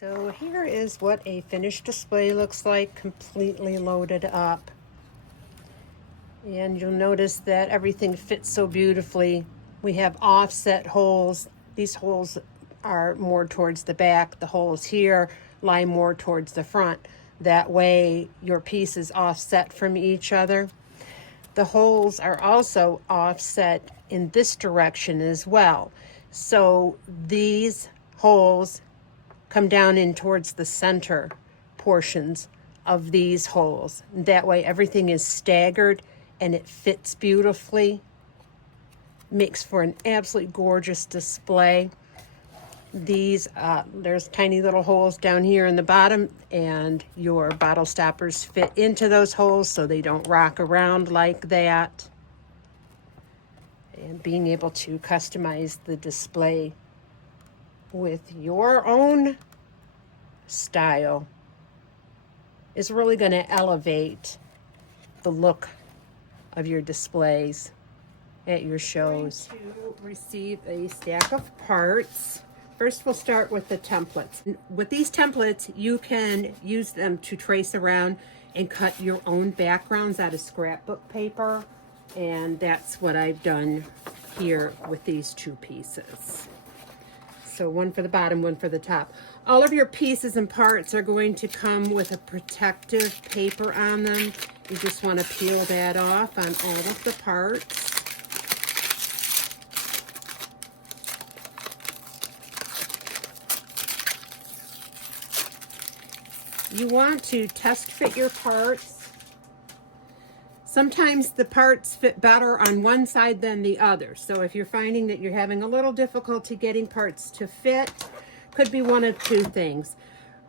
So here is what a finished display looks like, completely loaded up. And you'll notice that everything fits so beautifully. We have offset holes. These holes are more towards the back. The holes here lie more towards the front. That way your piece is offset from each other. The holes are also offset in this direction as well. So these holes come down in towards the center portions of these holes. That way everything is staggered and it fits beautifully. Makes for an absolutely gorgeous display. These, there's tiny little holes down here in the bottom, and your bottle stoppers fit into those holes so they don't rock around like that. And being able to customize the display with your own style is really going to elevate the look of your displays at your shows. I'm going to receive a stack of parts. First, we'll start with the templates. With these templates, you can use them to trace around and cut your own backgrounds out of scrapbook paper. And that's what I've done here with these two pieces. So one for the bottom, one for the top. All of your pieces and parts are going to come with a protective paper on them. You just want to peel that off on all of the parts. You want to test fit your parts. Sometimes the parts fit better on one side than the other. So if you're finding that you're having a little difficulty getting parts to fit, could be one of two things.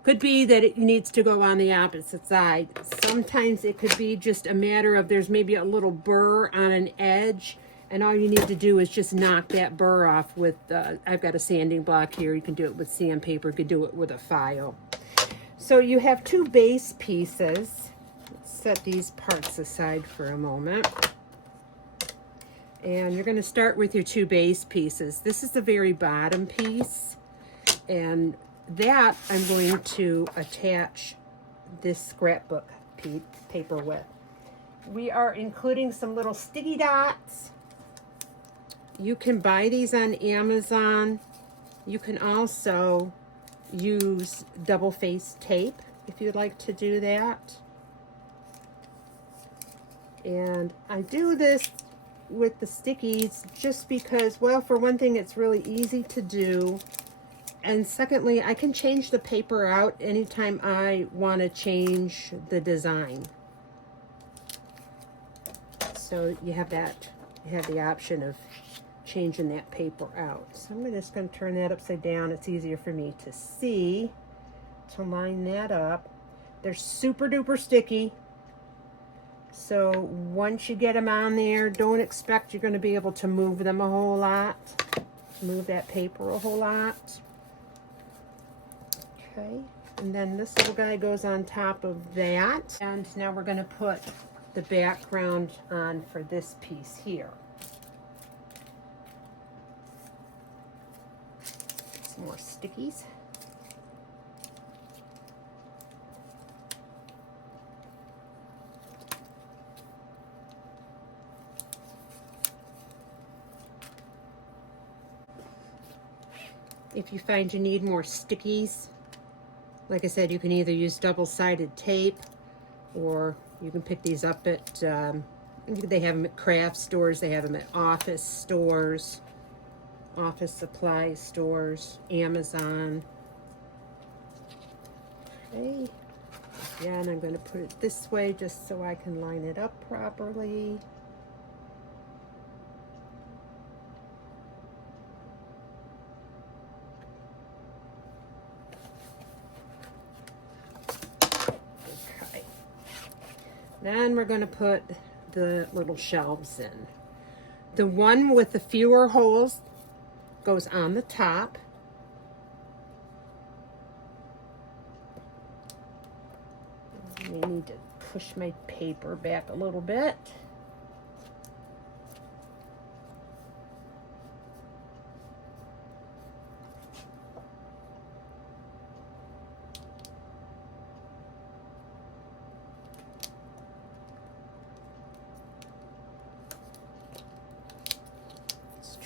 Could be that it needs to go on the opposite side. Sometimes it could be just a matter of there's maybe a little burr on an edge, and all you need to do is just knock that burr off with, I've got a sanding block here. You can do it with sandpaper, you can do it with a file. So you have two base pieces. Let's set these parts aside for a moment. And you're going to start with your two base pieces. This is the very bottom piece. And that I'm going to attach this scrapbook paper with. We are including some little sticky dots. You can buy these on Amazon. You can also use double-faced tape if you'd like to do that. And I do this with the stickies just because, well, for one thing, it's really easy to do. And secondly, I can change the paper out anytime I want to change the design. So you have that, you have the option of changing that paper out. So I'm just going to turn that upside down. It's easier for me to see, to line that up. They're super duper sticky. So once you get them on there, don't expect you're going to be able to move them a whole lot. Move that paper a whole lot. Okay, and then this little guy goes on top of that. And now we're going to put the background on for this piece here. Some more stickies. If you find you need more stickies, like I said, you can either use double-sided tape, or you can pick these up at, they have them at craft stores, they have them at office stores, office supply stores, Amazon. Okay, again, I'm going to put it this way just so I can line it up properly. Okay, then we're going to put the little shelves in. The one with the fewer holes goes on the top. I need to push my paper back a little bit.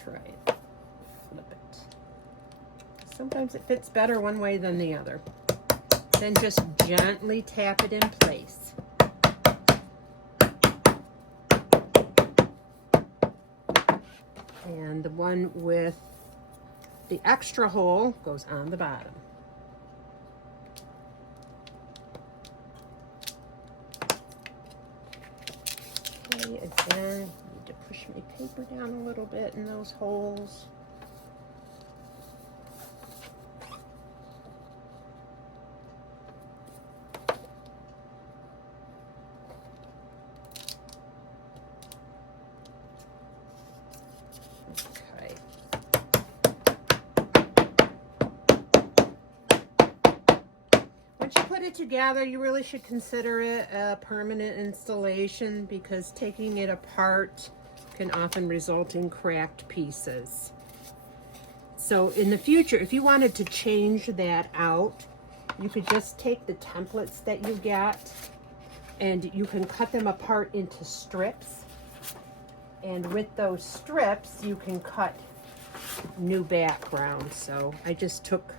try it. Flip it. Sometimes it fits better one way than the other. Then just gently tap it in place. And the one with the extra hole goes on the bottom. Okay, again, need to push my paper down a little bit in those holes. Once you put it together, you really should consider it a permanent installation because taking it apart can often result in cracked pieces. So in the future, if you wanted to change that out, you could just take the templates that you get and you can cut them apart into strips. And with those strips, you can cut new background. So I just took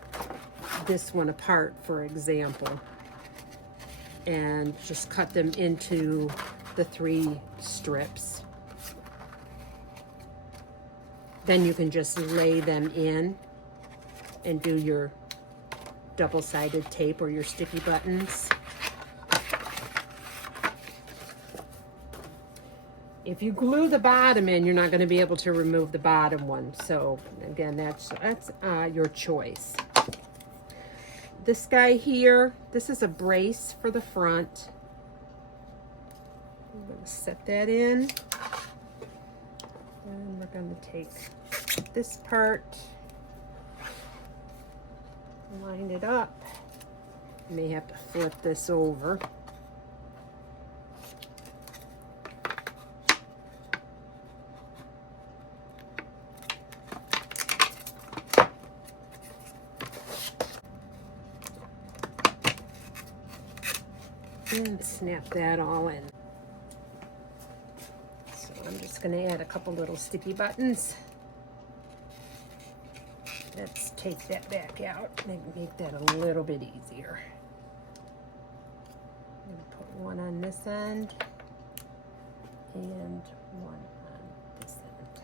this one apart, for example, and just cut them into the 3 strips. Then you can just lay them in and do your double-sided tape or your sticky buttons. If you glue the bottom in, you're not going to be able to remove the bottom one. So again, that's your choice. This guy here, this is a brace for the front. I'm going to set that in. And we're going to take this part, line it up. You may have to flip this over. And snap that all in. So I'm just going to add a couple little sticky buttons. Let's take that back out and make that a little bit easier. I'm going to put one on this end and one on this end.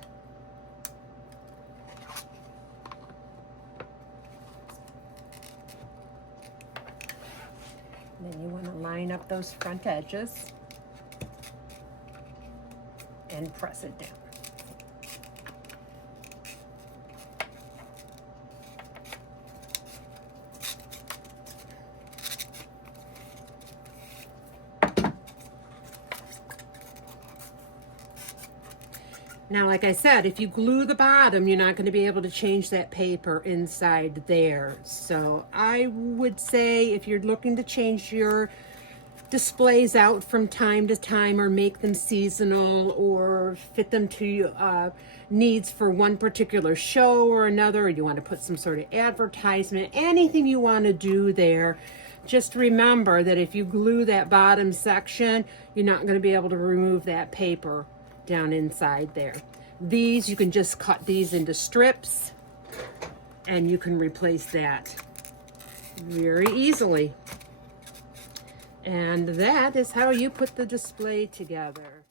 And then you want to line up those front edges and press it down. Now, like I said, if you glue the bottom, you're not going to be able to change that paper inside there. So I would say if you're looking to change your displays out from time to time or make them seasonal or fit them to needs for one particular show or another, or you want to put some sort of advertisement, anything you want to do there, just remember that if you glue that bottom section, you're not going to be able to remove that paper down inside there. These, you can just cut these into strips and you can replace that very easily. And that is how you put the display together.